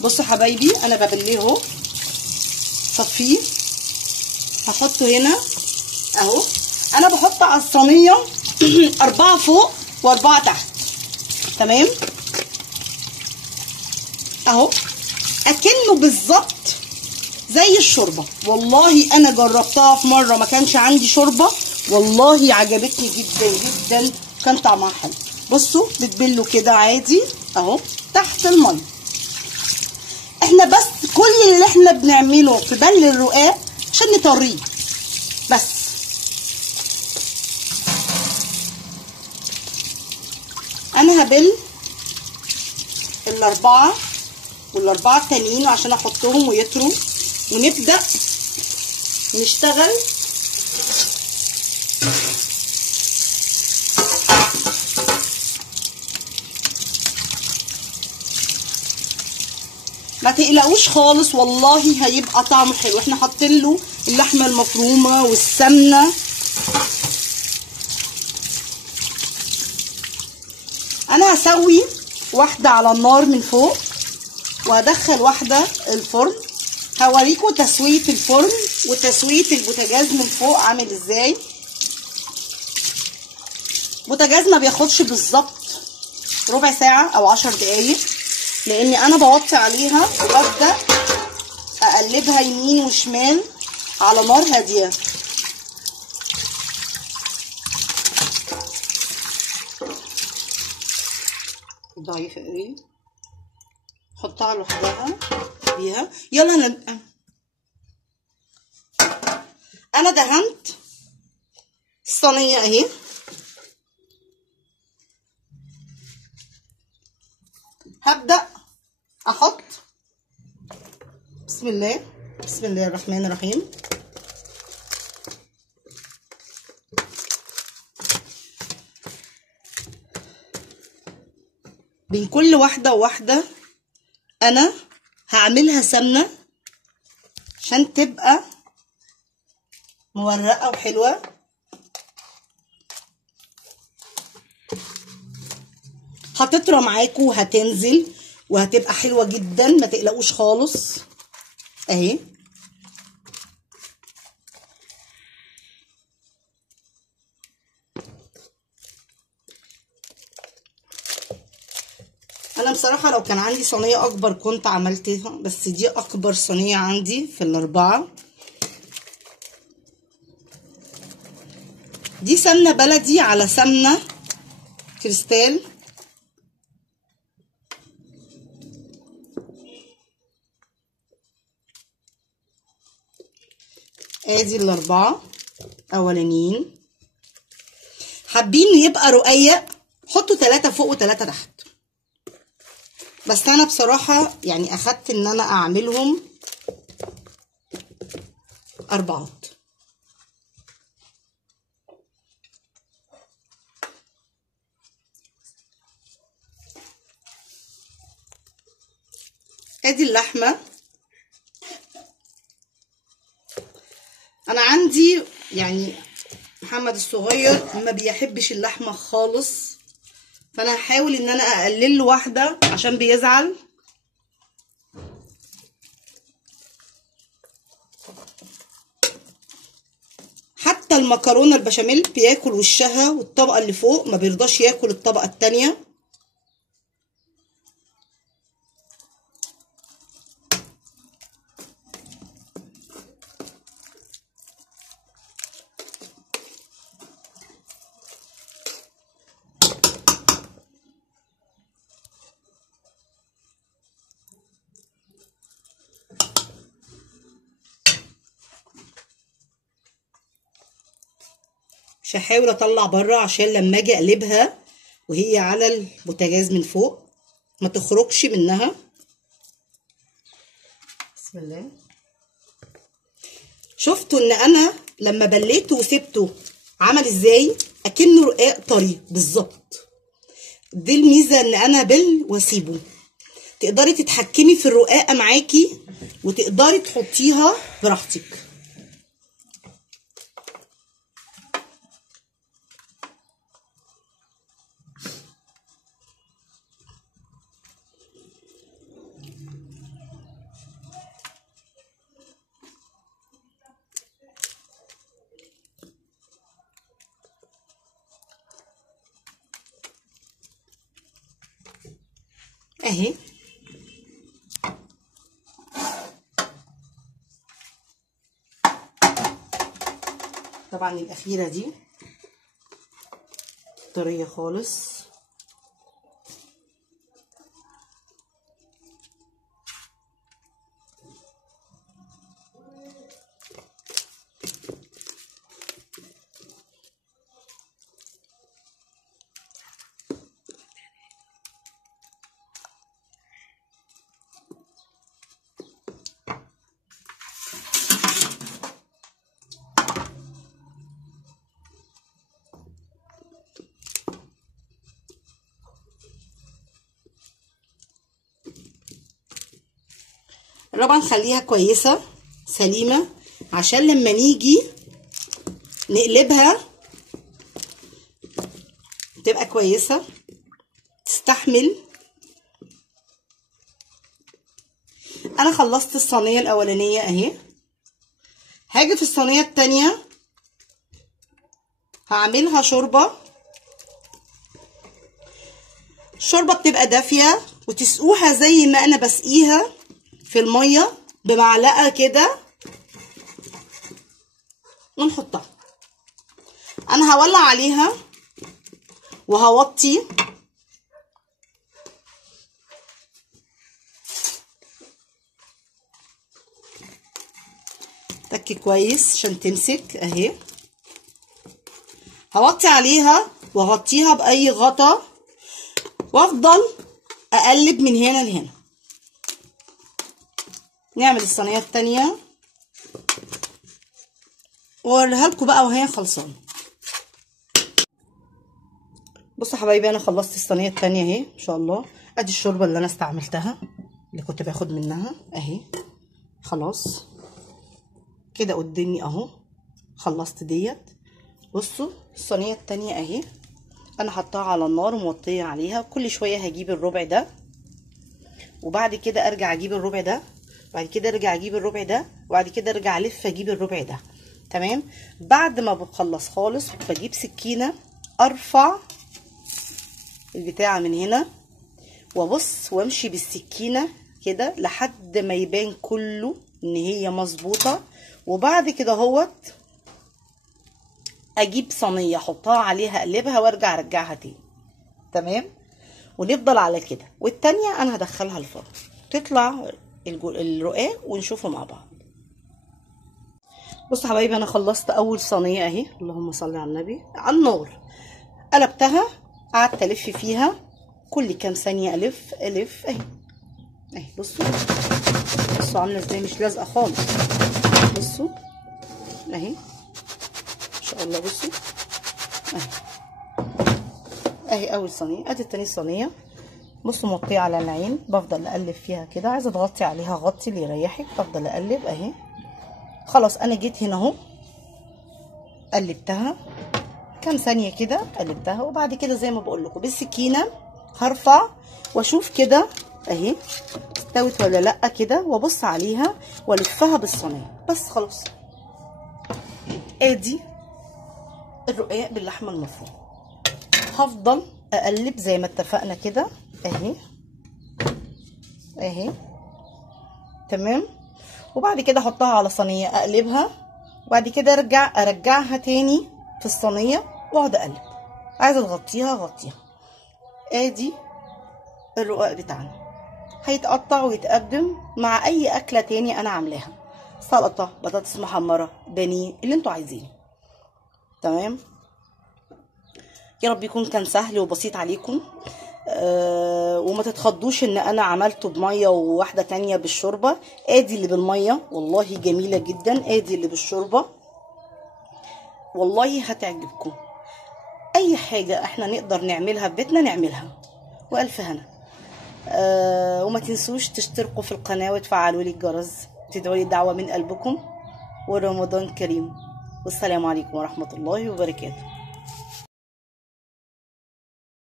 بصوا حبايبي انا ببليه اهو، صفيه، هحطه هنا اهو. انا بحط على الصينيه 4 فوق و4 تحت، تمام اهو، اكنه بالظبط زي الشوربه. والله انا جربتها في مره ما كانش عندي شوربه، والله عجبتني جدا جدا، كان طعمها حلو. بصوا بتبلوا كده عادي اهو تحت الميه. احنا بس كل اللي احنا بنعمله في بل الرقاق عشان نطريه بس. انا هبل الاربعه والاربعه التانيين عشان احطهم ويطروا، ونبدا نشتغل. ما تقلقوش خالص، والله هيبقى طعمه حلو. احنا حاطين له اللحمه المفرومه والسمنه. انا هسوي واحده على النار من فوق وهدخل واحده الفرن. هوريكم تسويه الفرن وتسويه البوتاجاز من فوق عامل ازاي. البوتاجاز ما بياخدش بالظبط ربع ساعه او 10 دقايق، لاني انا بوطي عليها وببدا اقلبها يمين وشمال على نار هاديه. ضعيفه قوي، حطها لوحدها بيها. يلا انا دهنت الصينيه اهي، هبدا احط. بسم الله، بسم الله الرحمن الرحيم. بين كل واحده وواحده انا هعملها سمنه عشان تبقى مورقه وحلوه. هتطرى معاكم وهتنزل وهتبقى حلوه جدا، ما تقلقوش خالص اهي. انا بصراحه لو كان عندي صينيه اكبر كنت عملتها، بس دي اكبر صينيه عندي في الاربعه. دي سمنه بلدي على سمنه كريستال. ادي الاربعه اولانيين. حابين يبقى رقيق حطوا 3 فوق و3 تحت، بس انا بصراحه يعني اخدت ان انا اعملهم 4. ادي اللحمه. انا عندي يعني محمد الصغير ما بيحبش اللحمه خالص، فانا هحاول ان انا اقلل له واحده عشان بيزعل. حتى المكرونه البشاميل بياكل وشها والطبقه اللي فوق، ما بيرضاش ياكل الطبقه التانيه. مش هحاول اطلع بره عشان لما اجي اقلبها وهي على البوتاجاز من فوق ما تخرجش منها. بسم الله. شفتوا ان انا لما بليته وسبته عمل ازاي؟ اكنه رقاق طري بالظبط. دي الميزه ان انا بل واسيبه، تقدري تتحكمي في الرقاقه معاكي وتقدري تحطيها براحتك. اهي. طبعا الاخيره دي طريه خالص. طبعا نخليها كويسه سليمه عشان لما نيجي نقلبها تبقى كويسه تستحمل. انا خلصت الصينيه الاولانيه اهي. هاجي في الصينيه التانيه هعملها شوربه. الشوربه بتبقى دافيه وتسقوها زي ما انا بسقيها في الميه بمعلقه كده ونحطها. انا هولع عليها وهوطي تك كويس عشان تمسك اهي. هوطي عليها واغطيها باي غطا وافضل اقلب من هنا لهنا. نعمل الصينيه التانيه واوريها لكم بقى وهي خلصانه. بصوا يا حبايبي انا خلصت الصينيه التانيه اهي ان شاء الله. ادي الشوربه اللي انا استعملتها اللي كنت باخد منها اهي. خلاص كده قدامي اهو. خلصت ديت. بصوا الصينيه التانيه اهي انا حطاها على النار وموطيه عليها. كل شويه هجيب الربع ده وبعد كده ارجع اجيب الربع ده وبعد كده ارجع اجيب الربع ده وبعد كده ارجع الف اجيب الربع ده. تمام. بعد ما بخلص خالص بجيب سكينه ارفع البتاعه من هنا وابص وامشي بالسكينه كده لحد ما يبان كله ان هي مظبوطه. وبعد كده اهوت اجيب صينيه احطها عليها اقلبها وارجع ارجعها تاني. تمام. ونفضل على كده. والتانيه انا هدخلها الفرن تطلع الرقاق ونشوفه مع بعض. بصوا حبايبي انا خلصت اول صينيه اهي. اللهم صل على النبي. على النار قلبتها قعدت الف فيها كل كام ثانيه الف اهي. بصوا عامله ازاي مش لازقه خالص. بصوا اهي ان شاء الله. بصوا اهي اول صينيه. ادي التاني صينيه. بصوا موطيه على العين بفضل اقلب فيها كده. عايزه تغطي عليها غطي اللي يريحك. بفضل اقلب اهي. خلاص انا جيت هنا اهو قلبتها كام ثانيه كده قلبتها. وبعد كده زي ما بقول لكم بالسكينه هرفع واشوف كده اهي استوت ولا لا كده وابص عليها والفها بالصينيه. بس خلاص ادي الرقاق باللحمه المفرومه. هفضل اقلب زي ما اتفقنا كده اهي. تمام. وبعد كده احطها على صينيه اقلبها وبعد كده ارجعها تاني في الصينيه واقعد اقلب. عايزه تغطيها غطيها. ادي الرقاق بتاعنا هيتقطع ويتقدم مع اي اكله تاني انا عاملاها. سلطه بطاطس محمره بانيه اللي انتوا عايزينه. تمام. يا رب يكون كان سهل وبسيط عليكم. وما تتخضوش ان انا عملته بميه وواحده تانية بالشوربه. ادي اللي بالميه والله جميله جدا. ادي اللي بالشوربه والله هتعجبكم. اي حاجه احنا نقدر نعملها في بيتنا نعملها. والف هنا. وما تنسوش تشتركوا في القناه وتفعلوا لي الجرس. تدعوا لي دعوه من قلبكم. ورمضان كريم. والسلام عليكم ورحمه الله وبركاته.